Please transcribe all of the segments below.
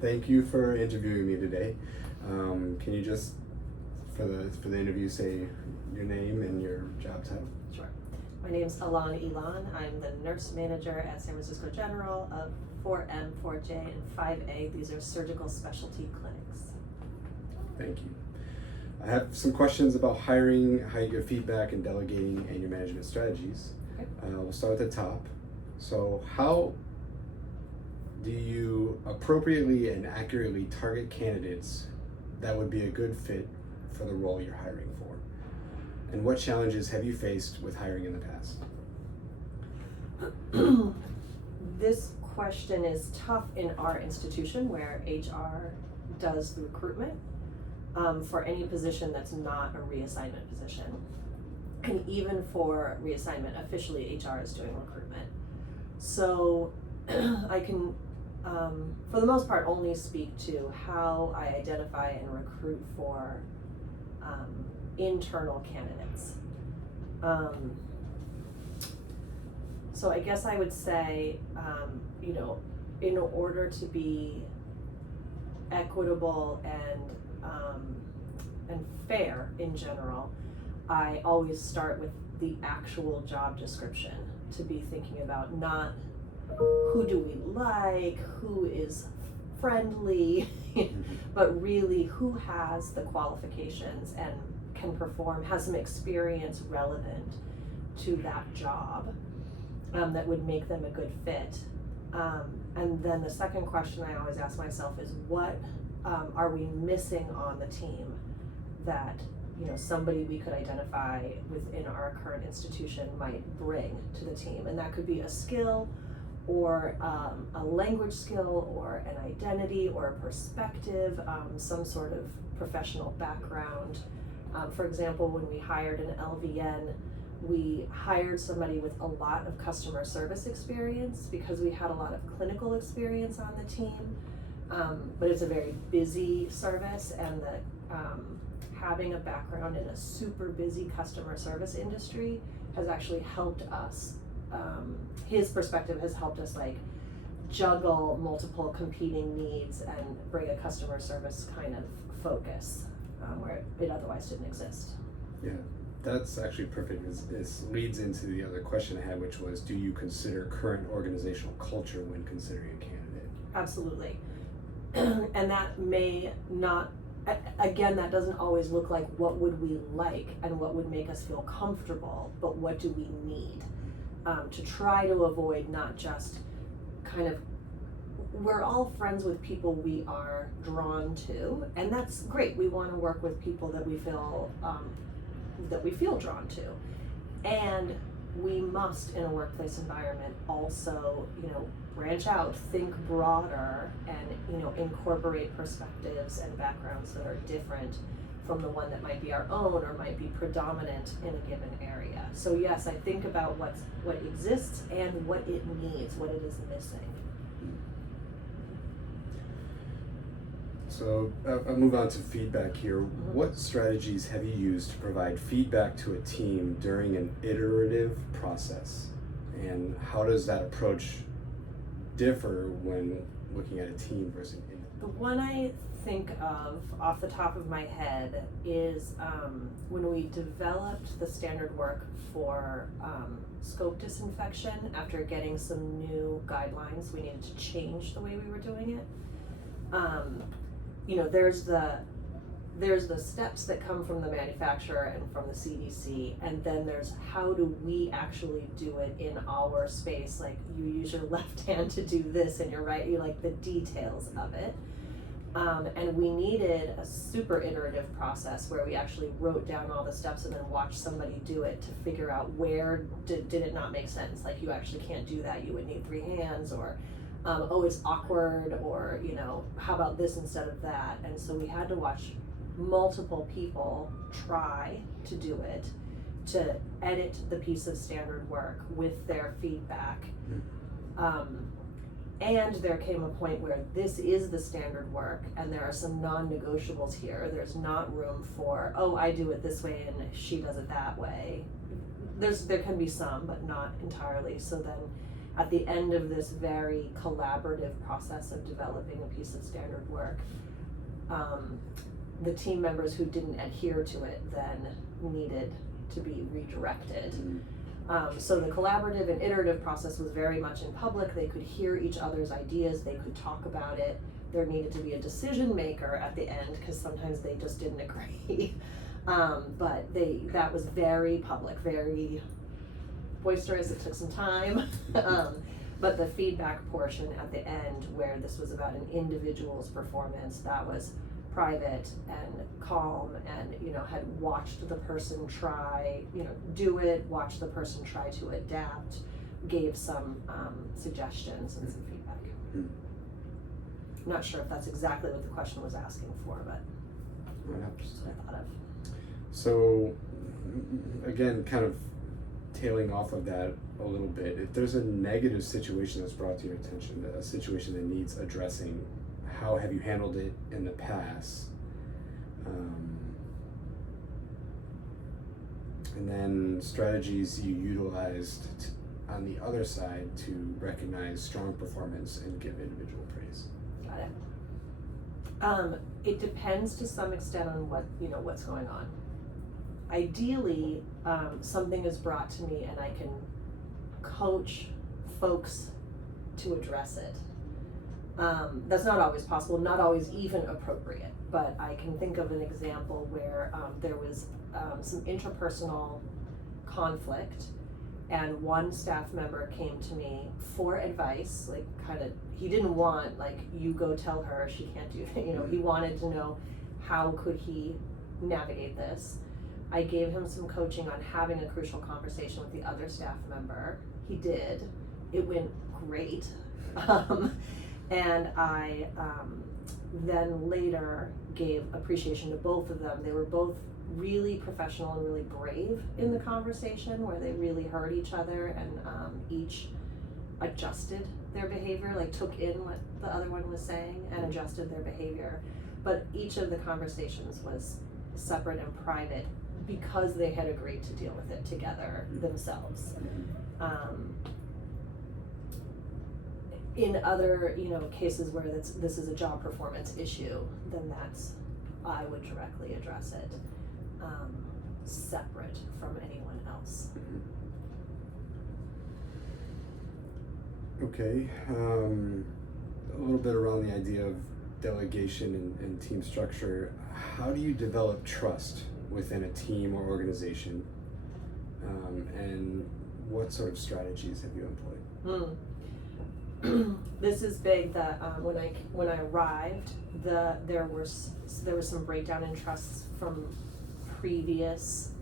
Thank you for interviewing me today. Can you just, for the interview, say your name and your job title? Sure. My name's Alonn Ilan. I'm the nurse manager at San Francisco General of 4M, 4J, and 5A. These are surgical specialty clinics. Thank you. I have some questions about hiring, how you give feedback, and delegating, and your management strategies. Okay. We'll start at the top. So how do you appropriately and accurately target candidates that would be a good fit for the role you're hiring for? And what challenges have you faced with hiring in the past? This question is tough in our institution where HR does the recruitment for any position that's not a reassignment position. And even for reassignment, officially HR is doing recruitment. So I can, for the most part, only speak to how I identify and recruit for internal candidates. So I guess I would say, in order to be equitable and fair in general, I always start with the actual job description, to be thinking about not who do we like, who is friendly, but really who has the qualifications and can perform, has some experience relevant to that job that would make them a good fit. And then the second question I always ask myself is, what are we missing on the team that somebody we could identify within our current institution might bring to the team? And that could be a skill, or a language skill, or an identity, or a perspective, some sort of professional background. For example, when we hired an LVN, we hired somebody with a lot of customer service experience because we had a lot of clinical experience on the team. But it's a very busy service, and having a background in a super busy customer service industry has actually helped us. His perspective has helped us juggle multiple competing needs and bring a customer service kind of focus where it otherwise didn't exist. Yeah, that's actually perfect. This leads into the other question I had, which was, do you consider current organizational culture when considering a candidate? Absolutely. And that may not, again, that doesn't always look like what would we like and what would make us feel comfortable, but what do we need to try to avoid not just we're all friends with people we are drawn to, and that's great. We want to work with people that we feel drawn to, and we must, in a workplace environment, also branch out, think broader, and incorporate perspectives and backgrounds that are different from the one that might be our own or might be predominant in a given area. So yes, I think about what exists and what it needs, what it is missing. So I'll move on to feedback here. Mm-hmm. What strategies have you used to provide feedback to a team during an iterative process? And how does that approach differ when looking at a team versus an individual? The one I think of off the top of my head is when we developed the standard work for scope disinfection. After getting some new guidelines, we needed to change the way we were doing it. There's the steps that come from the manufacturer and from the CDC, and then there's how do we actually do it in our space. Like, you use your left hand to do this and your right, the details of it. And we needed a super iterative process where we actually wrote down all the steps and then watched somebody do it to figure out where did it not make sense. Like, you actually can't do that, you would need 3 hands, or oh, it's awkward, or how about this instead of that. And so we had to watch multiple people try to do it, to edit the piece of standard work with their feedback. And there came a point where this is the standard work and there are some non-negotiables here. There's not room for, oh, I do it this way and she does it that way. There can be some, but not entirely. So then at the end of this very collaborative process of developing a piece of standard work, the team members who didn't adhere to it then needed to be redirected. So the collaborative and iterative process was very much in public. They could hear each other's ideas, they could talk about it. There needed to be a decision maker at the end, because sometimes they just didn't agree. But that was very public, very boisterous. It took some time. But the feedback portion at the end, where this was about an individual's performance, that was private and calm, and had watched the person try, do it, watch the person try to adapt, gave some suggestions and some feedback. I'm not sure if that's exactly what the question was asking for, but that's what I thought of. So again, kind of tailing off of that a little bit, if there's a negative situation that's brought to your attention, a situation that needs addressing, how have you handled it in the past? And then strategies you utilized on the other side to recognize strong performance and give individual praise. Got it. It depends to some extent on what's going on. Ideally, something is brought to me and I can coach folks to address it. That's not always possible, not always even appropriate, but I can think of an example where there was some interpersonal conflict, and one staff member came to me for advice, he didn't want, you go tell her she can't do that, he wanted to know how could he navigate this. I gave him some coaching on having a crucial conversation with the other staff member. He did. It went great. And I then later gave appreciation to both of them. They were both really professional and really brave in the conversation, where they really heard each other and each adjusted their behavior, took in what the other one was saying and adjusted their behavior. But each of the conversations was separate and private because they had agreed to deal with it together themselves. In other, cases where this is a job performance issue, then I would directly address it, separate from anyone else. Okay, a little bit around the idea of delegation and team structure. How do you develop trust within a team or organization, and what sort of strategies have you employed? This is big. That when I arrived, there was some breakdown in trusts from previous,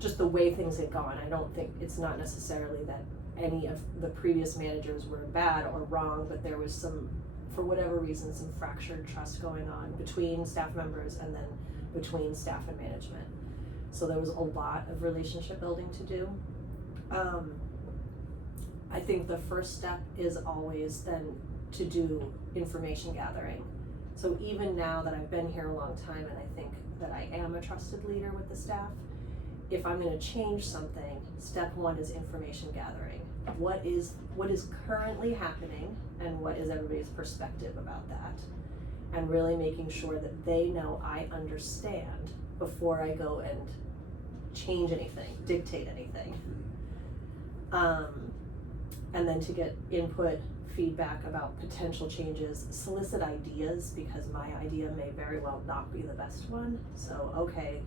just the way things had gone. I don't think it's not necessarily that any of the previous managers were bad or wrong, but there was some, for whatever reason, some fractured trust going on between staff members and then between staff and management. So there was a lot of relationship building to do. I think the first step is always then to do information gathering. So even now that I've been here a long time and I think that I am a trusted leader with the staff, if I'm going to change something, step one is information gathering. What is currently happening and what is everybody's perspective about that? And really making sure that they know I understand before I go and change anything, dictate anything. And then to get input, feedback about potential changes, solicit ideas, because my idea may very well not be the best one. So, okay,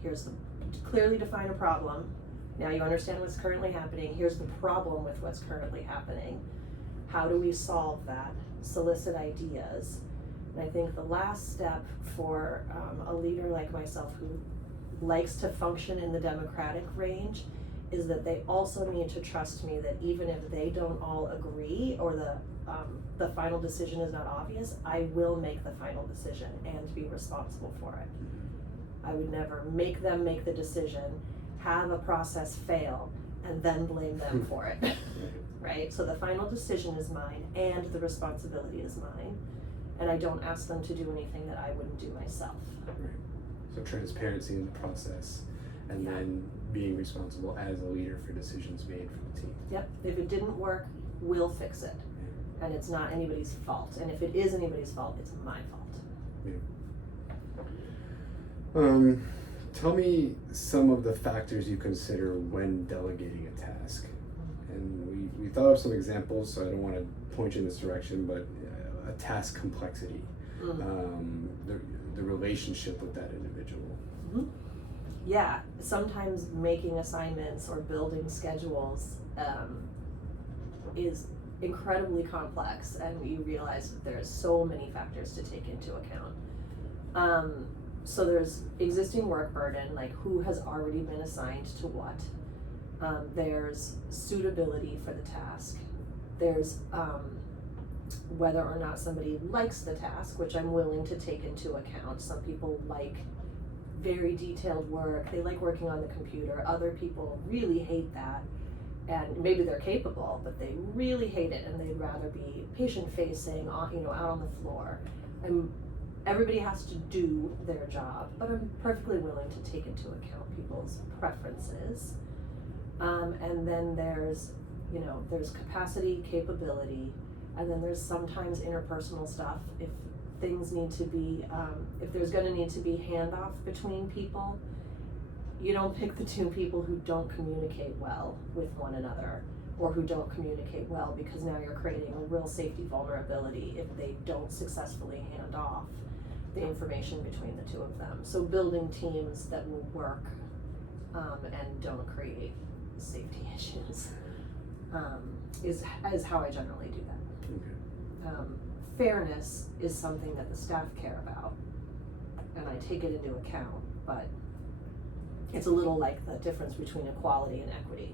clearly define a problem. Now you understand what's currently happening. Here's the problem with what's currently happening. How do we solve that? Solicit ideas. And I think the last step for a leader like myself who likes to function in the democratic range is that they also need to trust me that even if they don't all agree or the final decision is not obvious, I will make the final decision and be responsible for it. I would never make them make the decision, have a process fail, and then blame them for it, right? So the final decision is mine and the responsibility is mine, and I don't ask them to do anything that I wouldn't do myself. Right. So transparency in the process, and then being responsible as a leader for decisions made for the team. Yep, if it didn't work, we'll fix it. And it's not anybody's fault. And if it is anybody's fault, it's my fault. Yeah. Tell me some of the factors you consider when delegating a task. And we thought of some examples, so I don't want to point you in this direction, but a task complexity, the relationship with that individual. Mm-hmm. Yeah, sometimes making assignments or building schedules is incredibly complex, and you realize that there's so many factors to take into account. So there's existing work burden, like who has already been assigned to what. There's suitability for the task. There's whether or not somebody likes the task, which I'm willing to take into account. Some people like very detailed work, they like working on the computer. Other people really hate that, and maybe they're capable, but they really hate it, and they'd rather be patient-facing, out on the floor. Everybody has to do their job, but I'm perfectly willing to take into account people's preferences. And then there's capacity, capability, and then there's sometimes interpersonal stuff. If things need to be, if there's gonna need to be handoff between people, you don't pick the two people who don't communicate well with one another, or who don't communicate well, because now you're creating a real safety vulnerability if they don't successfully hand off the information between the two of them. So building teams that will work and don't create safety issues is how I generally do that. Okay. Fairness is something that the staff care about, and I take it into account, but it's a little like the difference between equality and equity.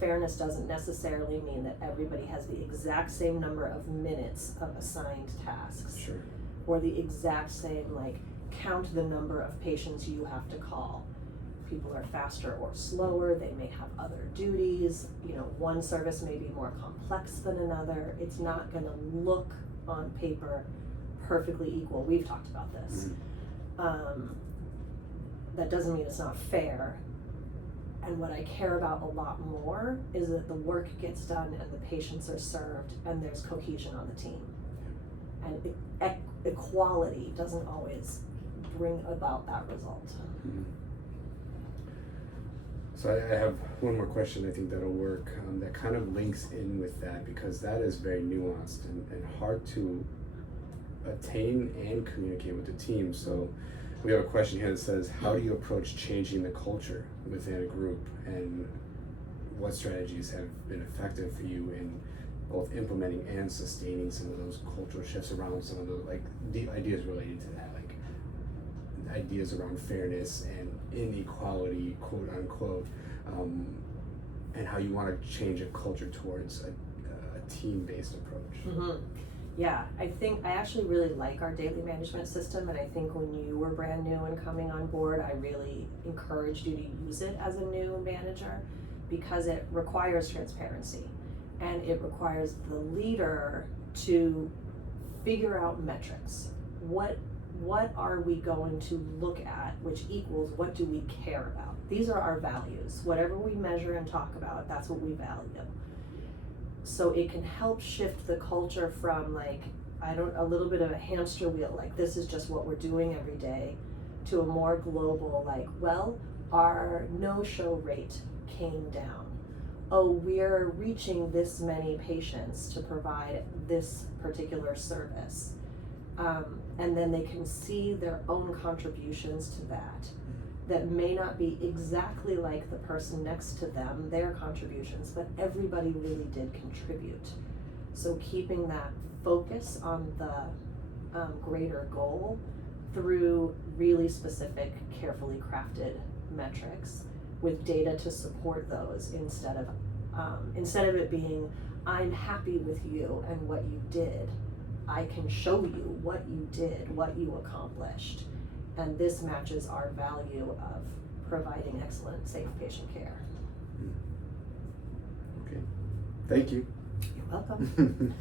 Fairness doesn't necessarily mean that everybody has the exact same number of minutes of assigned tasks. Sure. Or the exact same, count the number of patients you have to call. People are faster or slower, they may have other duties, one service may be more complex than another. It's not gonna look on paper perfectly equal. We've talked about this. That doesn't mean it's not fair. And what I care about a lot more is that the work gets done and the patients are served and there's cohesion on the team. And equality doesn't always bring about that result. Mm-hmm. So I have one more question I think that'll work, that kind of links in with that, because that is very nuanced and hard to attain and communicate with the team. So we have a question here that says, how do you approach changing the culture within a group, and what strategies have been effective for you in both implementing and sustaining some of those cultural shifts around some of the ideas related to that, ideas around fairness and inequality, quote unquote, and how you want to change a culture towards a team-based approach. Mm-hmm. Yeah, I actually really like our daily management system, and I think when you were brand new and coming on board, I really encouraged you to use it as a new manager, because it requires transparency, and it requires the leader to figure out metrics. What are we going to look at, which equals what do we care about? These are our values. Whatever we measure and talk about, that's what we value. So it can help shift the culture from a little bit of a hamster wheel, this is just what we're doing every day, to a more global, our no-show rate came down. Oh, we're reaching this many patients to provide this particular service. And then they can see their own contributions to that may not be exactly like the person next to them, their contributions, but everybody really did contribute. So keeping that focus on the greater goal through really specific, carefully crafted metrics with data to support those, instead of it being, I'm happy with you and what you did. I can show you what you did, what you accomplished, and this matches our value of providing excellent, safe patient care. Okay, thank you. You're welcome.